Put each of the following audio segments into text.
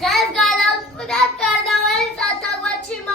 Guys, got out for that card. I want to talk about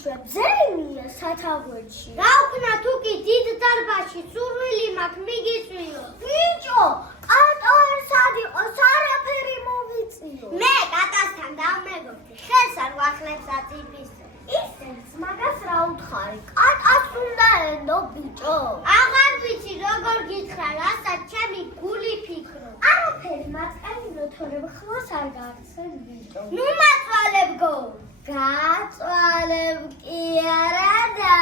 ზეიმია სათავეში. რა ვქნა თუ კი დიდ დარბაზში სურვილი მაქვს მიგიწვიო. ბიჭო, კატო სად იყო? არაფერი მოვიწიო. მე კატასთან დავმეგობრდი. ხელს არ ვახლებს აწიფისო. ისენს მაგას რა უთხარი? კატას უნდა ენდო ბიჭო. აღარ ვიცი როგორ გითხრა, რასაც ჩემი გული ფიქრო. არაფერი მაწყენინო თორე ხმას არ გააცენ ბიჭო. ნუ მაწვალებ გო. გაწვალებ კი არა და.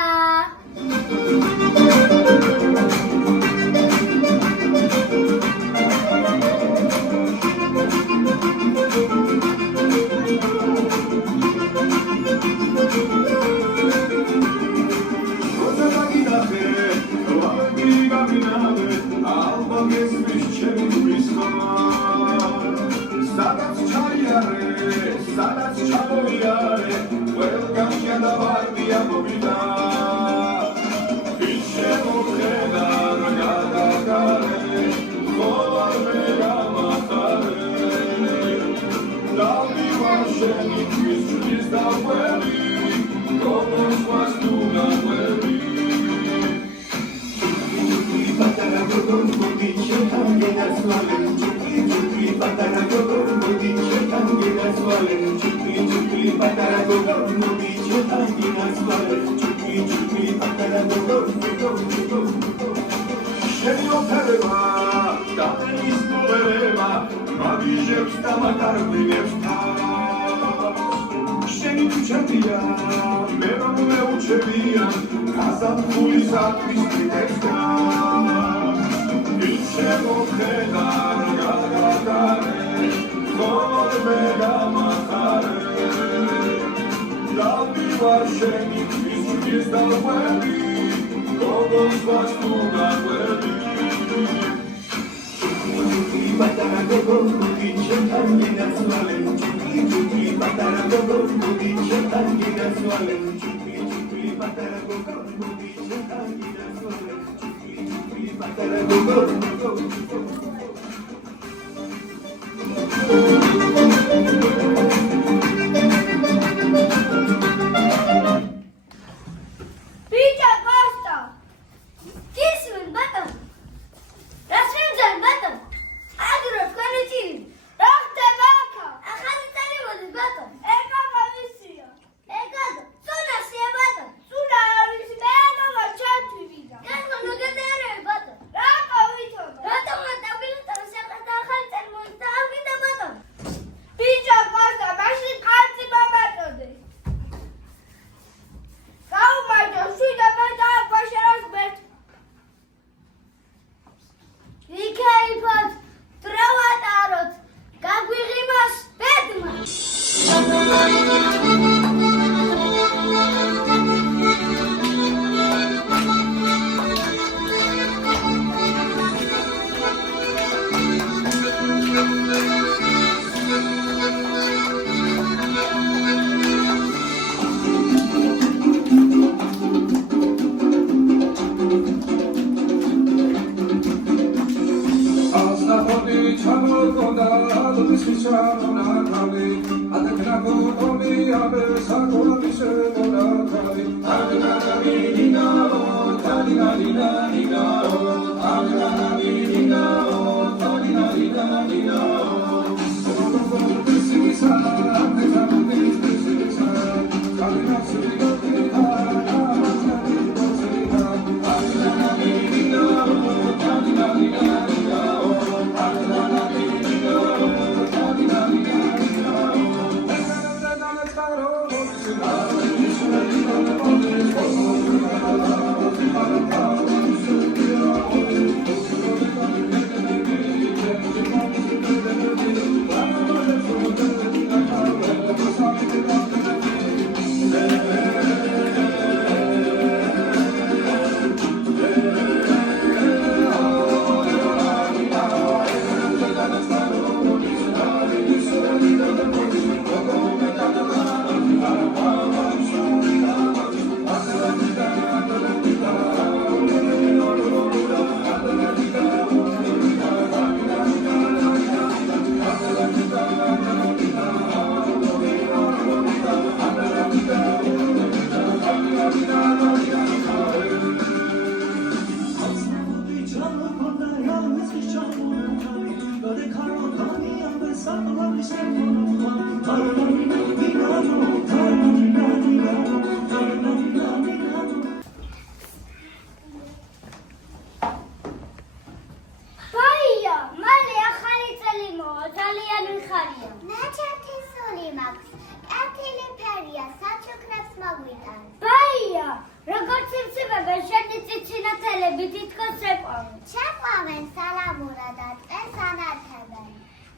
ბაია, მალე ახალი წელი მოვა, ძალიან ვიხარია. მე ჩემი სული მაქვს. კეთილი ფერია, საჩუქრებს მოგვიტან. ბაია, როგორც იცებება, შენი წიჩინათელები თითქოს ეყვავენ. შეყვავენ სალამურა და წეს ანათებენ.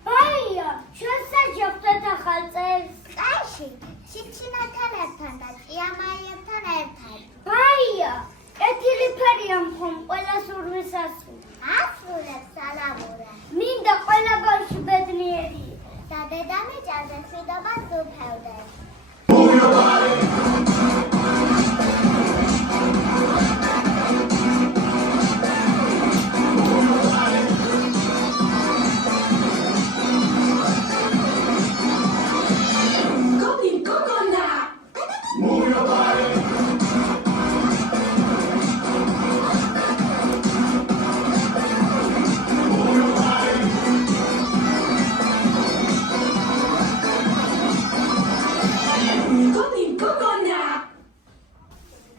ბაია, ჩვენ საჯობდოთ ახალ წელს. წელში ჩიჩინათელებთან და ჭიამაიებთან ერთად. ბაია, კეთილი ფერია მხომ ყველას ურვისასწრაფო. ასრულებს სალამურა. მინდა ყველა ბავშვი ბედნიერი იყოს. და დედამიწაზე მშვიდობას უფევდეს.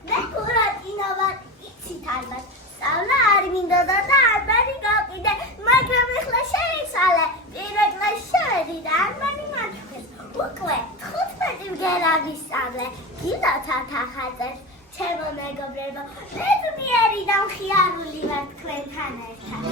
მე კურატინა ვარ, იცით ალბათ. სწავლა არ მინდოდა და ალბანი გავყიდე, მაგრამ ეხლა შეიცვალე. პირველ დღეს შევედი და ალბანი მაჩვენეს. უკვე 15 ბგერა ვისწავლე. გილოცავთ ახალწელს, ჩემო მეგობრებო, ბედნიერი და მხიარული ვარ თქვენთან ერთად.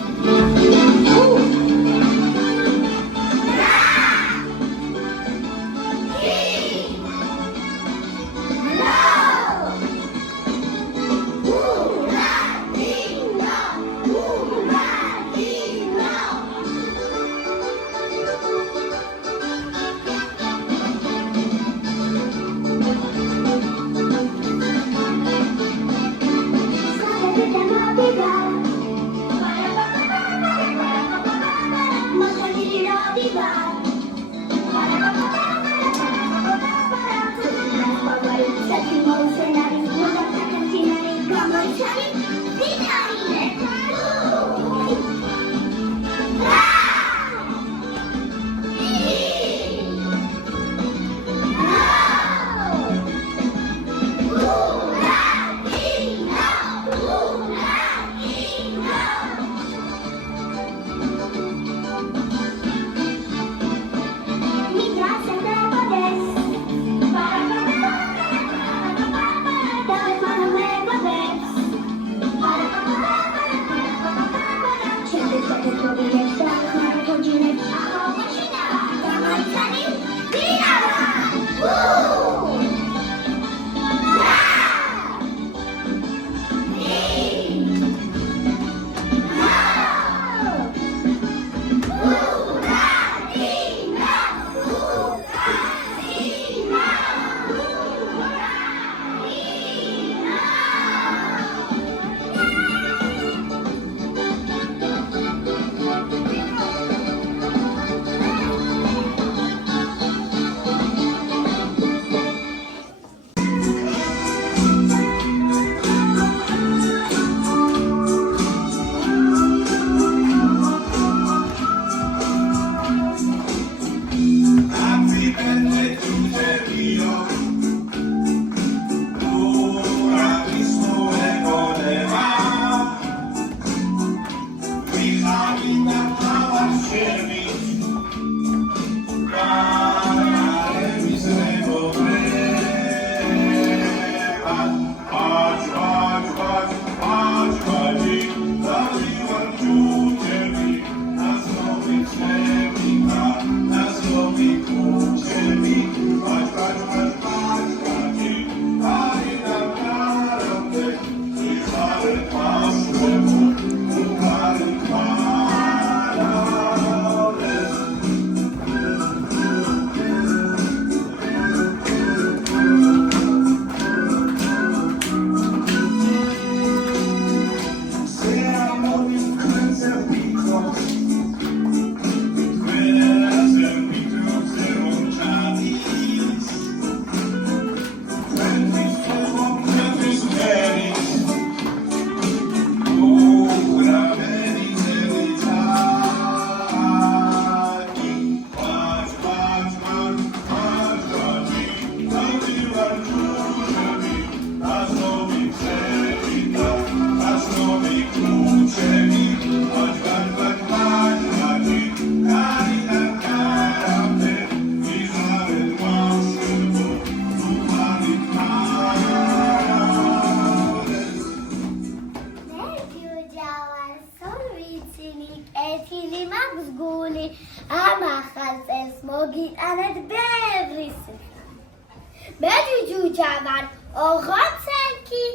მე ჯუჯა ვარ, ოღონცელკი,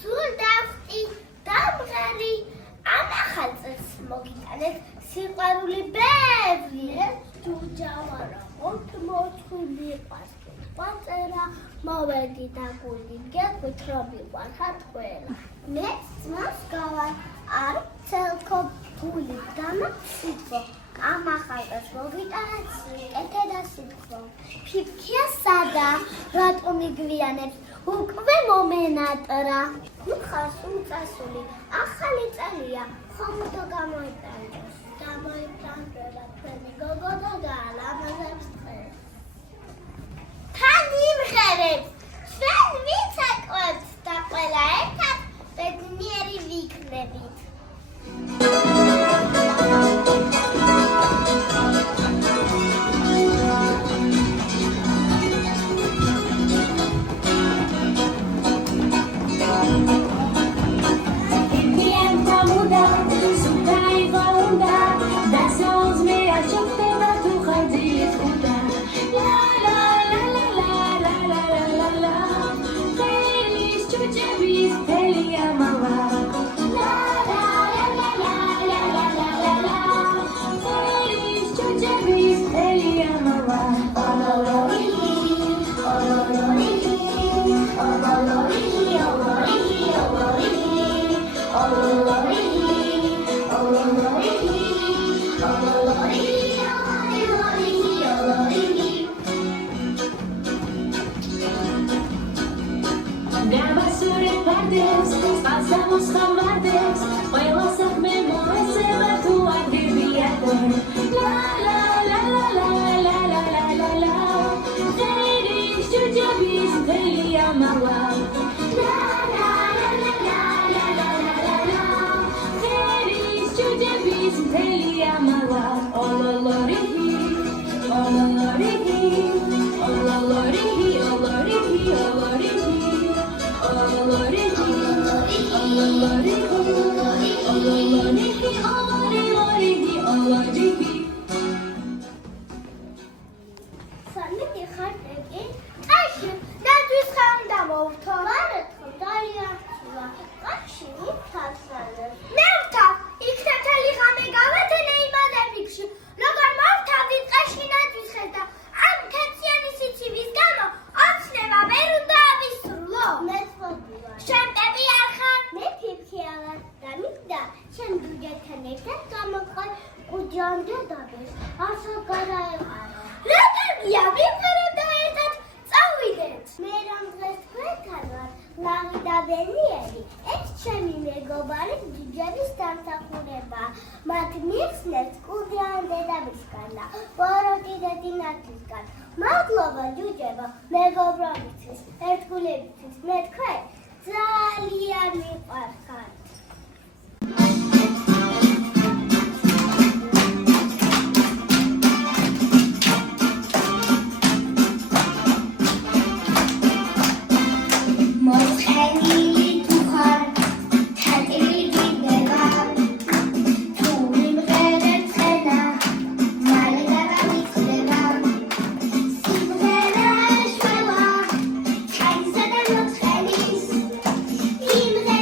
სულ დავხტი, დამღერი. ამ ახალ წელს მოგიტანეთ სიყვარული ბევრი. ეს ჯუჯა ვარ, ოთხმოთხი მიყვარს. ყვაწერა, მოვედი და გული, გეხვით რომ მიყვარხარ ყველა. მეც ძმას გავარ, არ ცელკო გული დამახსითო. ამ ახალწელს მოგიტანეთ სიკეთე და სიტყვა. ფიფქია სადა, რატომ იგვიანებს, უკვე მომენატრა. ნუ ხარს უწასული, ახალი წელია, ხომ და გამოიტანოს. გამოიტანდა თქვენი გოგო და ლამაზებს დღეს. თან იმღერებს, ჩვენ ვიცაკვებთ და ყველა ერთად ბედნიერი ვიქნებით. Pasamos jamades, juegos a memoria, se va tu actividad. La la la la la la la la la la. Feliz Jujabis, feliz Amawa. La la la la la la la la la la. Feliz Jujabis, feliz Amawa. Ololorihi, ololorihi, ololorihi, ololorihi, ololorihi, ololorihi. Sanki harfeki, aşı, neredeyse sanda motorlar etkiler ya. Aşırı tatlı. Ne utat? İlk tatlı hamegavete neymade fikşi. Logan mortavit aşı neredeyse da. Am katsiyani siçiviz gano. Atsneva verunda avisturlo. Netflix. Şempebi yarхан. Ne pipkiyalar. Damikda. Şemdürgeten ekten kamakay. Ucanda da biz. Asıl karayı. Რატომია ვიყარებ და ერთად წავიდეთ. მე რომ დღეს თქვენთან ვარ, ლაღი და ბენიერი, ეს ჩემი მეგობარი ჯუჯების დამსახურება. მათ მიხსნებს კუდიან დედამისგან და ბოროტი დედინათისგან. მადლობა ჯუჯებო, მეგობრობისთვის, ერთგულებისთვის, მე თქვენ ძალიან მიყვარხართ. Imre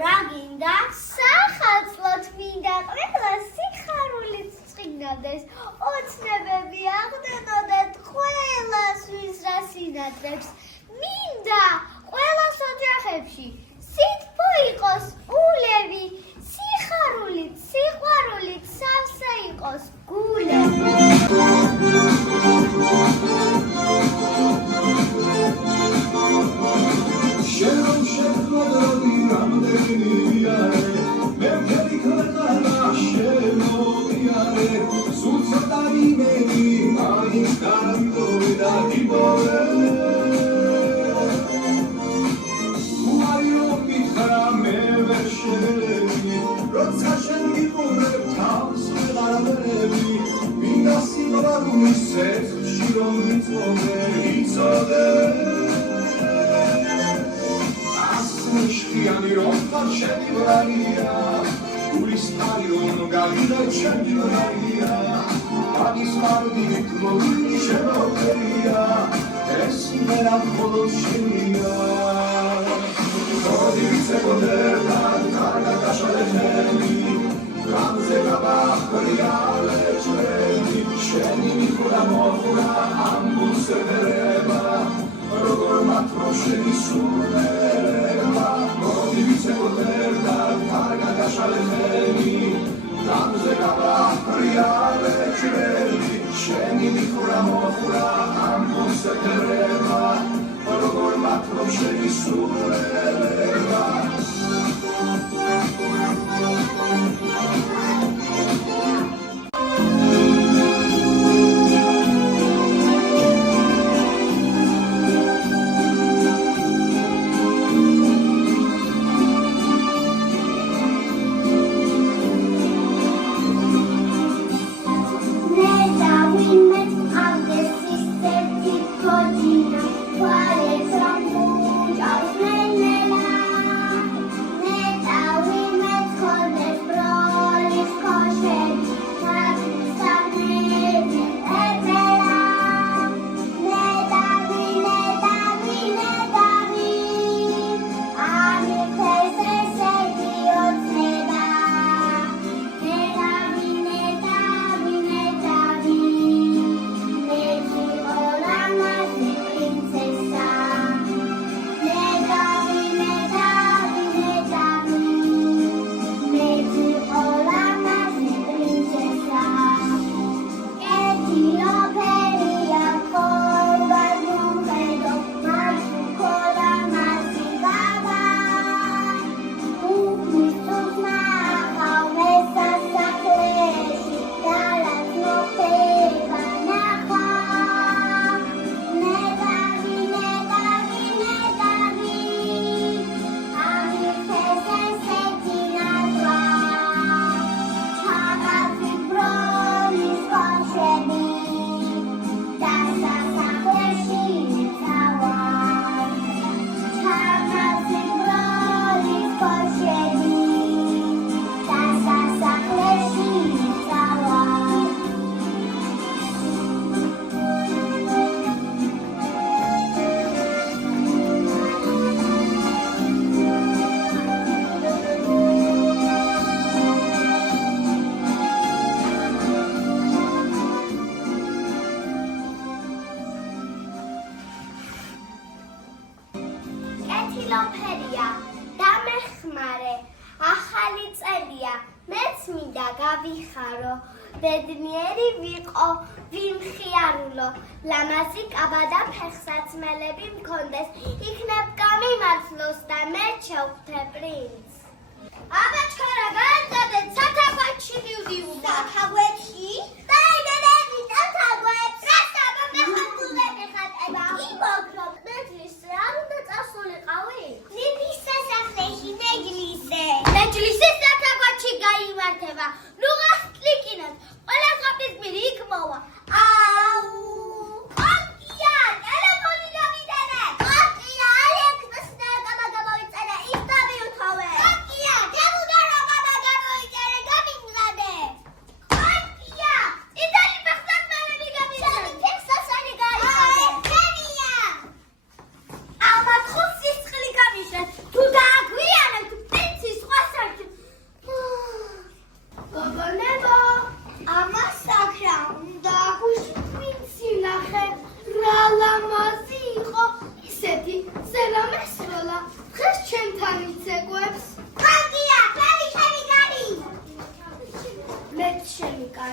რა გინდა? სახალწლოთ მინდა ყველა სიხარულით წიგნავდეს, ოცნებები აღდენოდეთ ყველას ვის რა სინათლებს. მინდა ყველას ოჯახებში სითბო იყოს ულევი, სიხარულით, სიყვარულით სავსე იყოს გულები. შენ შეხვდები რამდენი იარე მე მთელი ქვეყანა შემოვიარე სულ ცოტა იმედი მაინც გამოვიდა და გიბორე უაიო მითხრა მე ვერ შევერები როცა შენ გიყურებ თავს ვეღარები მინდა სიმღერის სექსში რომ იცოდე Știam eu facevi varia, Ulistario non galina c'è varia, Paghi smardi come ceroteria, E si me la conosceva. Odi se poterla, carga cascia le geni, Ranze cabaccariale cieli, Sceni con la mofura, ambus e vereva, Rogor matro sceni su vereva, Divice poterla, carga cascia le mani, danze cabaccariale cieli, sceni di cura mofura, ambus e terreva, rogor matro sceni su vereva. Კეთილოფერია, დამეხმარე, ახალი წელია, მეც მინდა გავიხარო, ბედნიერი ვიყო, ვიმხიარულო, ლამაზი კაბა და ფეხსაცმელები მქონდეს, იქნებ გამიმართლოს და მე ჩევხვდე პრინც. აბა ჩქარა გაემზადეთ სათავეში მივდიოდა. სათავეში? დაიდენები სათავეში. რას გამომეხატულები ხატება? იმოგრობ ნეჯლის რა უნდა წასულიყავი? ნების სასახლეში ნეჯლისზე. ნეჯლისის სათავეში გაიმართება. ნუ გასწლიკინოთ. ყველა ხაფის მერი იქ მოვა. აუ! ოკია, ტელეფონი გამიდენე. ოკია, ალექსს და გამოვიწერე, ის დავიუთავე. ოკია, დემუდარ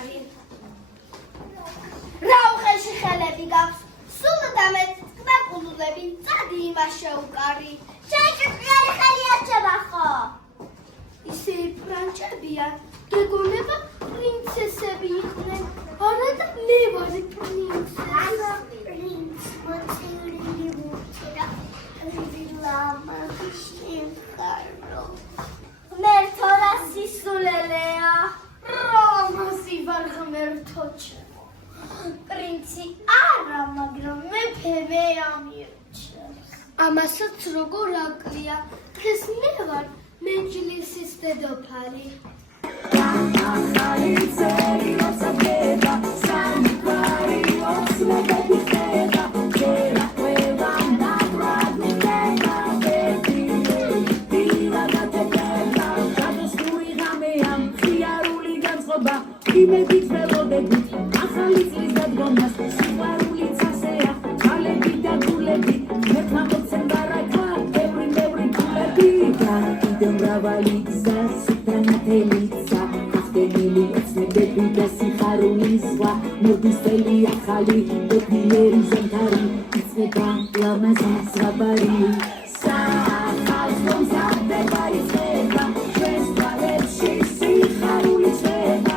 არის. რა უხეში ხელები გაქვს? სულ დამეთ კმაკულულები წადი იმას შეუკარი. შეჭრიალი ხელი არჩება ხო? ისე ფრანჭებია, გეგონება პრინცესები იყვნენ. არა და მე ვარ პრინცესა. ანუ პრინც მოწირილი მუქირა ვილამა შეხარო. მე თორა სისულელეა. რომასი ვარ ღმერთოჩე. პრინცი არა, მაგრამ მეფე მე ამირჩევს. ამასაც როგორ აკლია? დღეს მე ვარ მეჯლისის დედოფალი. იმედით ველოდებით ახალი წლის დადგომას სიყვარულიც ასეა ხალები და გულები მერქნა მოცემ ბარაკა ბევრი გულები და კიდევ მრავალი გზა სიტანათელიცა ახდენილი ოცნებები და სიხარულის ზღვა მოდის წელი ახალი ბედნიერი ზამთარი იცნება ლამაზი ზღაბარი სახალხო მზადდება იცნება ჩვენს თვალებში სიხარული ჭრება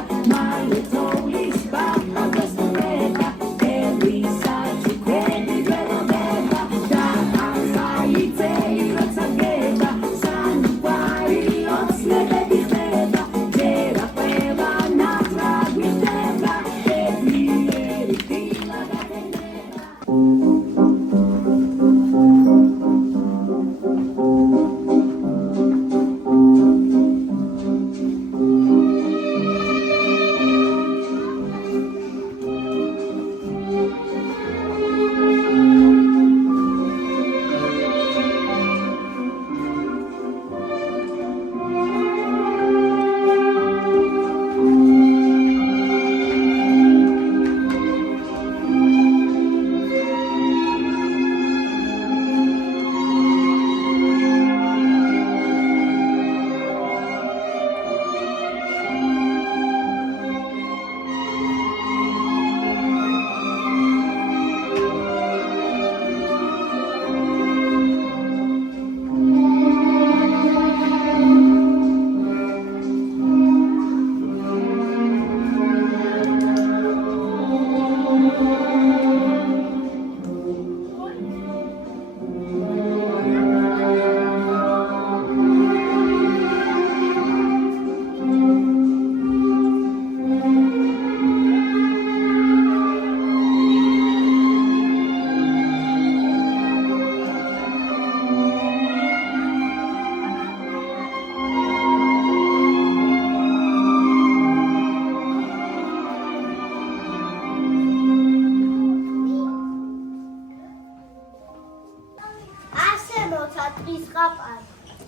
ტყის ყაპარი.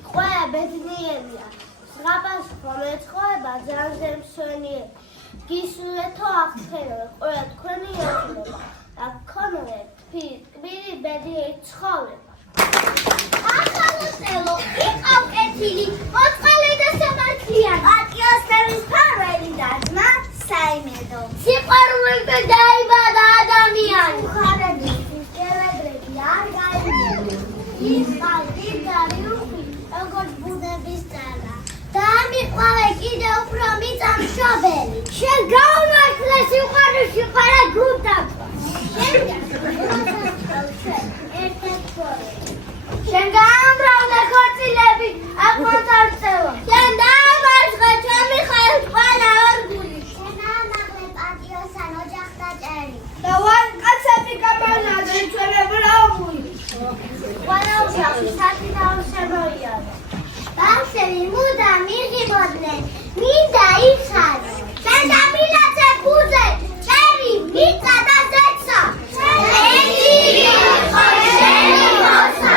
ყველა ბედნიერია. ზღაპარს ხომეცხოვება ძალზე მსვენიერი. გისურვეთო აღწერო ყველა თქვენი ერთობა და გქონოდეთ თბილი ბედნიერი ცხოვრება. ახალოსელო, იყავ კეთილი, მოწყალე და სამართლიანი. პატიოსნების ფარველი და ძმა საიმედო. სიყვარულით დაიბადა ადამიანი. უხარები სისტემები არ გაიგებია. ის ხალხი უხი, როგორც ბუნების ძალა. დაამიყვავე კიდევ უფრო მიწამშობელი. შენ გაუნარჩუნე სიყვარულში ყველა გუნდაკვა. შენ გაამბრავლე ხორცილები, აკონსარცელო. შენ დაამარცხე ჩემი ხელს ყველა ორგული. შენ ამაღლე პატიოსან ოჯახს დაჭერი. და ვარ კაცები გამანაზე ჩვენებრავული. ყველა ოჯახი საკიდაო შემოიარა. ბავშვები მუდამ იღიმოდნენ, მინდა იხარო. შენ დამილაცე ფუზე, ჭერი, მიწა და ზეცა. შენი იყო შენი მოსა,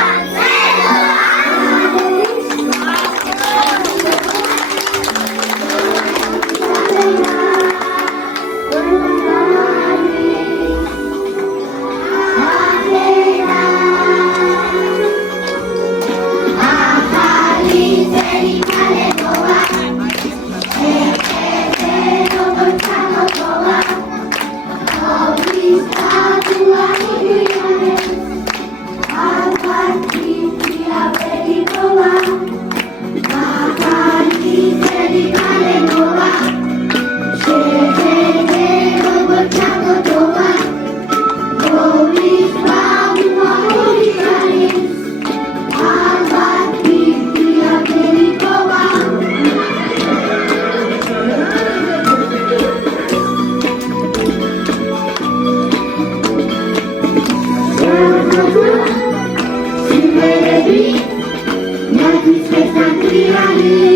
Really